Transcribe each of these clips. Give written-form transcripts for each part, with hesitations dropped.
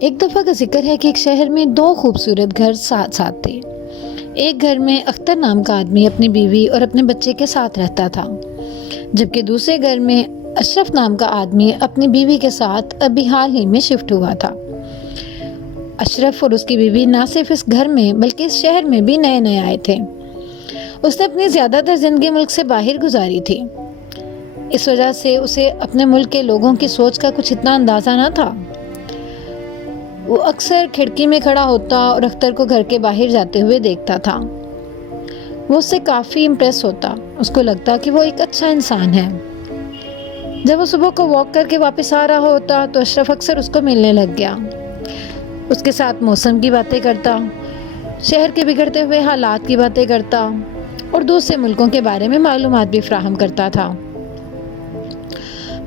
ایک دفعہ کا ذکر ہے کہ ایک شہر میں دو خوبصورت گھر ساتھ ساتھ تھے۔ ایک گھر میں اختر نام کا آدمی اپنی بیوی اور اپنے بچے کے ساتھ رہتا تھا، جبکہ دوسرے گھر میں اشرف نام کا آدمی اپنی بیوی کے ساتھ ابھی حال ہی میں شفٹ ہوا تھا۔ اشرف اور اس کی بیوی نہ صرف اس گھر میں بلکہ اس شہر میں بھی نئے نئے آئے تھے۔ اس نے اپنی زیادہ تر زندگی ملک سے باہر گزاری تھی، اس وجہ سے اسے اپنے ملک کے لوگوں کی سوچ کا کچھ اتنا اندازہ نہ تھا۔ وہ اکثر کھڑکی میں کھڑا ہوتا اور اختر کو گھر کے باہر جاتے ہوئے دیکھتا تھا۔ وہ اس سے کافی امپریس ہوتا، اس کو لگتا کہ وہ ایک اچھا انسان ہے۔ جب وہ صبح کو واک کر کے واپس آ رہا ہوتا تو اشرف اکثر اس کو ملنے لگ گیا، اس کے ساتھ موسم کی باتیں کرتا، شہر کے بگڑتے ہوئے حالات کی باتیں کرتا اور دوسرے ملکوں کے بارے میں معلومات بھی فراہم کرتا تھا۔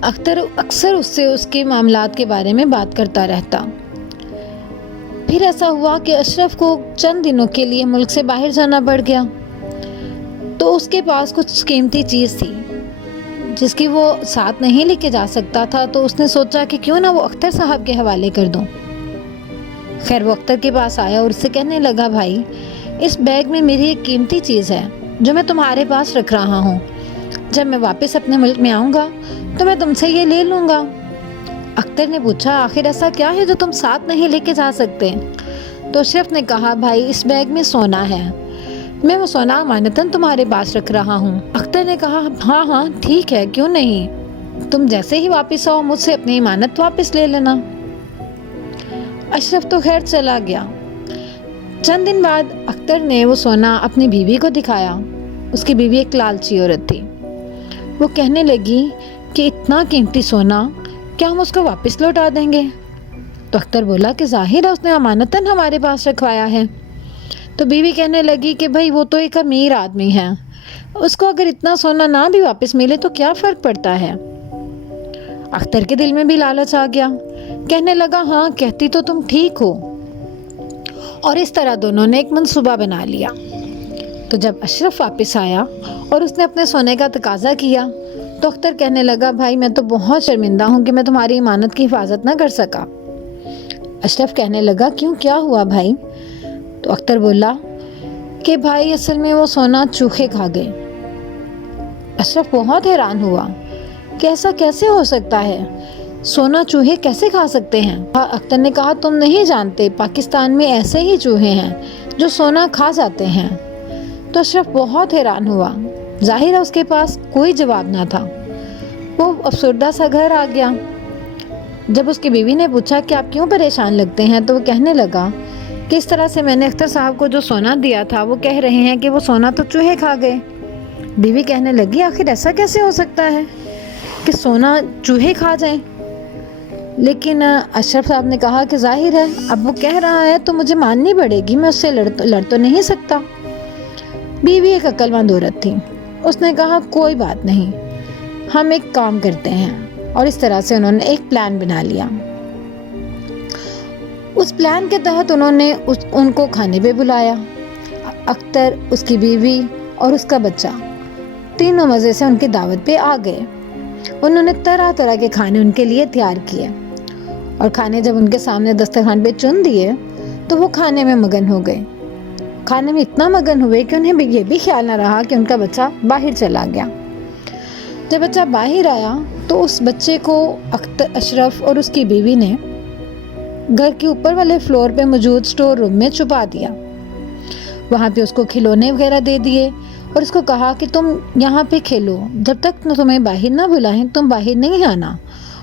اختر اکثر اس سے اس کے معاملات کے بارے میں بات کرتا رہتا۔ پھر ایسا ہوا کہ اشرف کو چند دنوں کے لیے ملک سے باہر جانا پڑ گیا، تو اس کے پاس کچھ قیمتی چیز تھی جس کی وہ ساتھ نہیں لے کے جا سکتا تھا، تو اس نے سوچا کہ کیوں نہ وہ اختر صاحب کے حوالے کر دوں۔ خیر وہ اختر کے پاس آیا اور اس سے کہنے لگا، بھائی اس بیگ میں میری ایک قیمتی چیز ہے جو میں تمہارے پاس رکھ رہا ہوں، جب میں واپس اپنے ملک میں آؤں گا تو میں تم سے یہ لے لوں گا۔ اختر نے پوچھا، آخر ایسا کیا ہے جو تم ساتھ نہیں لے کے جا سکتے؟ تو اشرف نے کہا، بھائی اس بیگ میں سونا ہے، میں وہ سونا امانتاً تمہارے پاس رکھ رہا ہوں۔ اختر نے کہا، ہاں ٹھیک ہے، کیوں نہیں، تم جیسے ہی واپس آؤ مجھ سے اپنی امانت واپس لے لینا۔ اشرف تو خیر چلا گیا۔ چند دن بعد اختر نے وہ سونا اپنی بیوی کو دکھایا۔ اس کی بیوی ایک لالچی عورت تھی۔ وہ کہنے لگی کہ اتنا قیمتی سونا کیا ہم اس کو واپس لوٹا دیں گے؟ تو اختر بولا کہ ظاہر ہے اس نے امانتاً ہمارے پاس رکھوایا ہے۔ تو بیوی کہنے لگی کہ بھائی وہ تو ایک امیر آدمی ہے، اس کو اگر اتنا سونا نہ بھی واپس ملے تو کیا فرق پڑتا ہے؟ اختر کے دل میں بھی لالچ آ گیا، کہنے لگا، ہاں کہتی تو تم ٹھیک ہو۔ اور اس طرح دونوں نے ایک منصوبہ بنا لیا۔ تو جب اشرف واپس آیا اور اس نے اپنے سونے کا تقاضا کیا تو اختر کہنے لگا، بھائی میں تو بہت شرمندہ ہوں کہ میں تمہاری امانت کی حفاظت نہ کر سکا۔ اشرف کہنے لگا، کیوں، کیا ہوا بھائی؟ تو اختر بولا کہ بھائی اصل میں وہ سونا چوہے کھا گئے۔ اشرف بہت حیران ہوا کہ ایسا کیسے ہو سکتا ہے، سونا چوہے کیسے کھا سکتے ہیں؟ اختر نے کہا، تم نہیں جانتے پاکستان میں ایسے ہی چوہے ہیں جو سونا کھا جاتے ہیں۔ تو اشرف بہت حیران ہوا، ظاہر ہے اس کے پاس کوئی جواب نہ تھا۔ وہ افسردہ سا گھر آ گیا۔ جب اس کی بیوی نے پوچھا کہ آپ کیوں پریشان لگتے ہیں تو وہ کہنے لگا کہ اس طرح سے میں نے اختر صاحب کو جو سونا دیا تھا وہ کہہ رہے ہیں کہ وہ سونا تو چوہے کھا گئے۔ بیوی کہنے لگی، آخر ایسا کیسے ہو سکتا ہے کہ سونا چوہے کھا جائیں؟ لیکن اشرف صاحب نے کہا کہ ظاہر ہے اب وہ کہہ رہا ہے تو مجھے ماننی پڑے گی، میں اس سے لڑ تو نہیں سکتا۔ بیوی ایک عقل مند عورت تھی، اس نے کہا، کوئی بات نہیں، ہم ایک کام کرتے ہیں۔ اور اس طرح سے انہوں نے ایک پلان بنا لیا۔ اس پلان کے تحت انہوں نے ان کو کھانے پہ بلایا۔ اختر، اس کی بیوی اور اس کا بچہ تینوں مزے سے ان کی دعوت پہ آ گئے۔ انہوں نے طرح طرح کے کھانے ان کے لیے تیار کیے، اور کھانے جب ان کے سامنے دسترخوان پہ چن دیے تو وہ کھانے میں مگن ہو گئے۔ کھانے میں اتنا مگن ہوئے کہ انہیں یہ بھی خیال نہ رہا کہ ان کا بچہ باہر چلا گیا۔ جب بچہ باہر آیا تو اس بچے کو اشرف اور اس کی بیوی نے گھر کے اوپر والے فلور پہ موجود سٹور روم میں چھپا دیا۔ وہاں پہ اس کو کھلونے وغیرہ دے دیے اور اس کو کہا کہ تم یہاں پہ کھیلو، جب تک تمہیں باہر نہ بلائیں تم باہر نہیں آنا،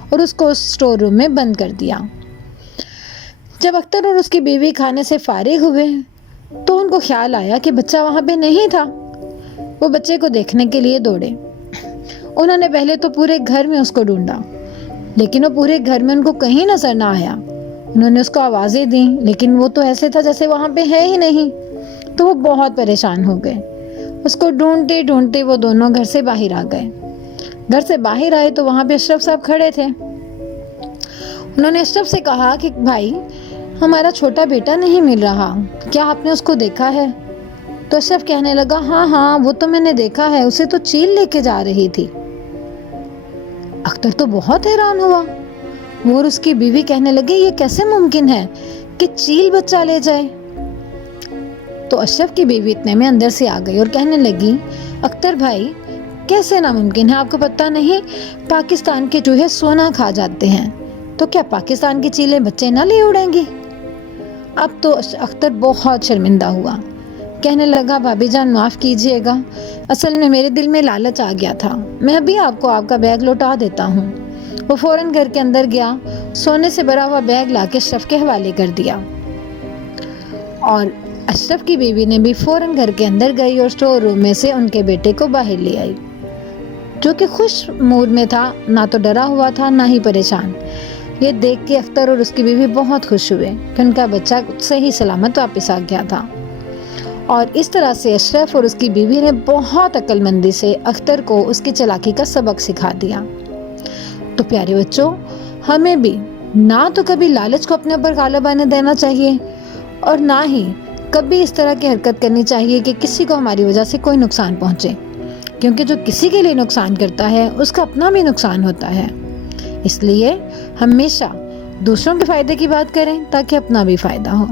اور اس کو اس سٹور روم میں بند کر دیا۔ جب اختر اور اس کی بیوی کھانے سے فارغ ہوئے تو ان کو خیال آیا کہ بچہ وہاں پہ نہیں تھا۔ وہ بچے کو دیکھنے کے لیے دوڑے۔ انہوں نے پہلے تو پورے گھر میں اس کو ڈھونڈا، لیکن وہ پورے گھر میں ان کو کہیں نظر نہ آیا۔ انہوں نے اس کو آوازیں دیں لیکن وہ تو ایسے تھا جیسے وہاں پہ ہے ہی نہیں۔ تو وہ بہت پریشان ہو گئے۔ اس کو ڈھونڈتے ڈھونڈتے وہ دونوں گھر سے باہر آ گئے۔ گھر سے باہر آئے تو وہاں پہ اشرف صاحب کھڑے تھے۔ انہوں نے اشرف سے کہا کہ بھائی ہمارا چھوٹا بیٹا نہیں مل رہا، کیا آپ نے اس کو دیکھا ہے؟ تو اشرف کہنے لگا، ہاں وہ تو میں نے دیکھا ہے، اسے تو چیل لے کے جا رہی تھی۔ اختر تو بہت حیران ہوا، وہ اور اس کی بیوی کہنے لگے یہ کیسے ممکن ہے کہ چیل بچہ لے جائے؟ تو اشرف کی بیوی اتنے میں اندر سے آ گئی اور کہنے لگی اختر بھائی کیسے ناممکن ہے، آپ کو پتہ نہیں پاکستان کے چوہے سونا کھا جاتے ہیں، تو کیا پاکستان کی چیلیں بچے نہ لے اڑیں گی؟ اب تو اختر بہت شرمندہ ہوا، کہنے لگا بھابی جان معاف کیجئے گا، اصل میں میرے دل میں لالچ آ گیا تھا، میں ابھی آپ کو آپ کا بیگ لوٹا دیتا ہوں۔ وہ فوراً گھر کے اندر گیا، سونے سے بھرا ہوا بیگ لا کے اشرف کے حوالے کر دیا، اور اشرف کی بیوی نے بھی فوراً گھر کے اندر گئی اور اسٹور روم میں سے ان کے بیٹے کو باہر لے آئی، جو کہ خوش موڈ میں تھا، نہ تو ڈرا ہوا تھا نہ ہی پریشان۔ یہ دیکھ کے اختر اور اس کی بیوی بہت خوش ہوئے کہ ان کا بچہ صحیح سلامت واپس آ گیا تھا، اور اس طرح سے اشرف اور اس کی بیوی نے بہت عقل مندی سے اختر کو اس کی چالاکی کا سبق سکھا دیا۔ تو پیارے بچوں، ہمیں بھی نہ تو کبھی لالچ کو اپنے اوپر غالب آنے دینا چاہیے، اور نہ ہی کبھی اس طرح کی حرکت کرنی چاہیے کہ کسی کو ہماری وجہ سے کوئی نقصان پہنچے، کیونکہ جو کسی کے لیے نقصان کرتا ہے اس کا اپنا بھی نقصان ہوتا ہے۔ اس لیے ہمیشہ دوسروں کے فائدے کی بات کریں تاکہ اپنا بھی فائدہ ہو۔